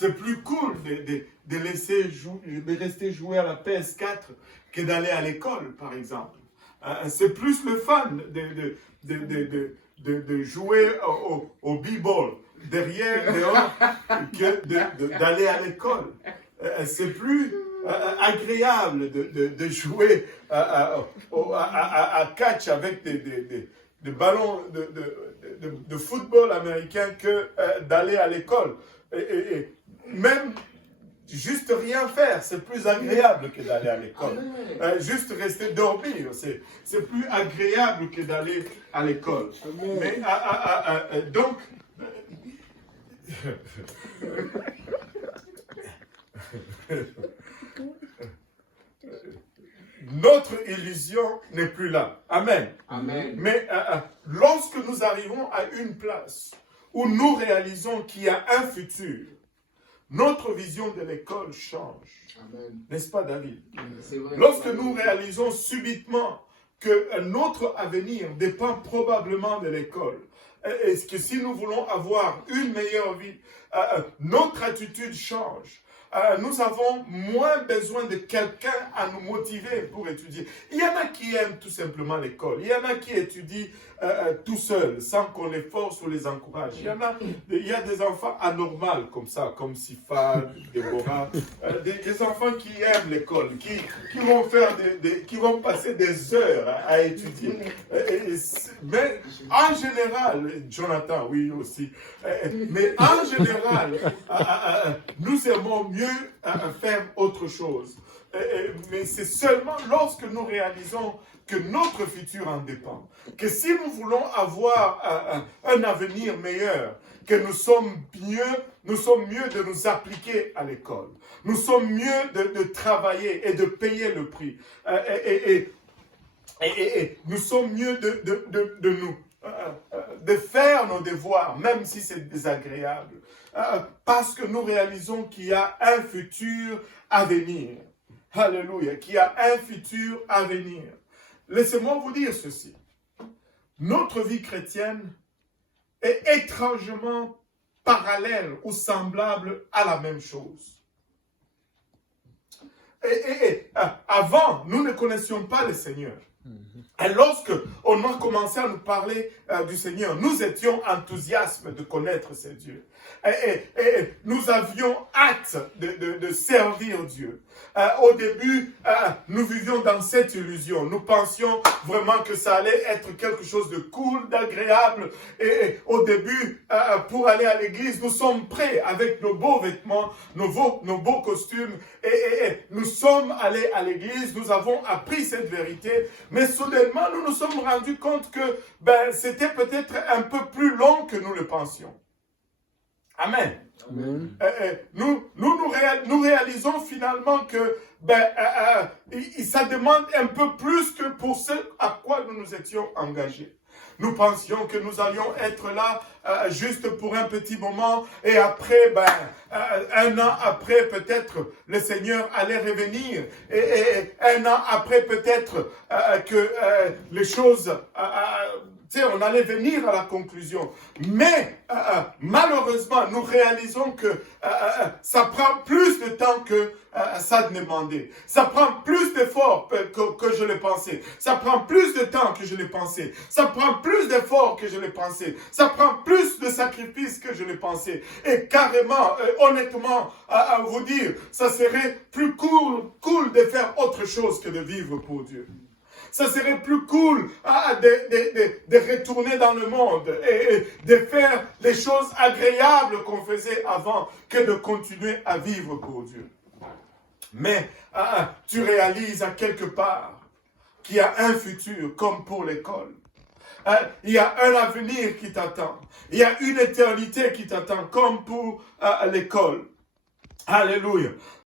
C'est plus cool de rester jouer à la PS4 que d'aller à l'école, par exemple. C'est plus le fun de jouer au b-ball dehors que d'aller à l'école. C'est plus agréable de jouer à catch avec des ballons de football américain que d'aller à l'école. Et même juste rien faire, c'est plus agréable que d'aller à l'école. Juste rester dormir, c'est plus agréable que d'aller à l'école. Mais donc, notre illusion n'est plus là. Amen. Amen. Mais lorsque nous arrivons à une place où nous réalisons qu'il y a un futur, notre vision de l'école change. N'est-ce pas, David? C'est vrai. Lorsque nous réalisons subitement que notre avenir dépend probablement de l'école, est-ce que si nous voulons avoir une meilleure vie, notre attitude change. Nous avons moins besoin de quelqu'un à nous motiver pour étudier. Il y en a qui aiment tout simplement l'école. Il y en a qui étudient tout seuls, sans qu'on les force ou les encourage. Il y a des enfants anormaux comme ça, comme Sifa, Déborah, des enfants qui aiment l'école, qui vont passer des heures à étudier. Mais en général, Jonathan, oui aussi, mais en général, nous aimons mieux faire autre chose. Mais c'est seulement lorsque nous réalisons que notre futur en dépend, que si nous voulons avoir un avenir meilleur, que nous sommes mieux de nous appliquer à l'école. Nous sommes mieux de travailler et de payer le prix. Et nous sommes mieux de faire nos devoirs, même si c'est désagréable. Parce que nous réalisons qu'il y a un futur à venir. Alléluia, qu'il y a un futur à venir. Laissez-moi vous dire ceci. Notre vie chrétienne est étrangement parallèle ou semblable à la même chose. Avant, nous ne connaissions pas le Seigneur. Et lorsque on a commencé à nous parler du Seigneur, nous étions enthousiastes de connaître ce Dieu. Et nous avions hâte de servir Dieu. Au début, nous vivions dans cette illusion. Nous pensions vraiment que ça allait être quelque chose de cool, d'agréable. Et au début, pour aller à l'église, nous sommes prêts avec nos beaux vêtements, nos beaux costumes. Et nous sommes allés à l'église, nous avons appris cette vérité. Mais soudainement, nous nous sommes rendus compte que c'était peut-être un peu plus long que nous le pensions. Amen. Amen. Nous réalisons finalement que ça demande un peu plus que pour ce à quoi nous nous étions engagés. Nous pensions que nous allions être là juste pour un petit moment et après, un an après, peut-être, le Seigneur allait revenir. Et un an après, peut-être que les choses... on allait venir à la conclusion. Mais malheureusement, nous réalisons que ça prend plus de temps que ça demandait. Ça prend plus d'efforts que je l'ai pensé. Ça prend plus de temps que je l'ai pensé. Ça prend plus d'efforts que je l'ai pensé. Ça prend plus de sacrifices que je l'ai pensé. Et carrément, honnêtement, à vous dire, ça serait plus cool de faire autre chose que de vivre pour Dieu. Ça serait plus cool de retourner dans le monde et de faire les choses agréables qu'on faisait avant que de continuer à vivre pour Dieu. Mais tu réalises à quelque part qu'il y a un futur comme pour l'école. Il y a un avenir qui t'attend. Il y a une éternité qui t'attend comme pour l'école. Alléluia.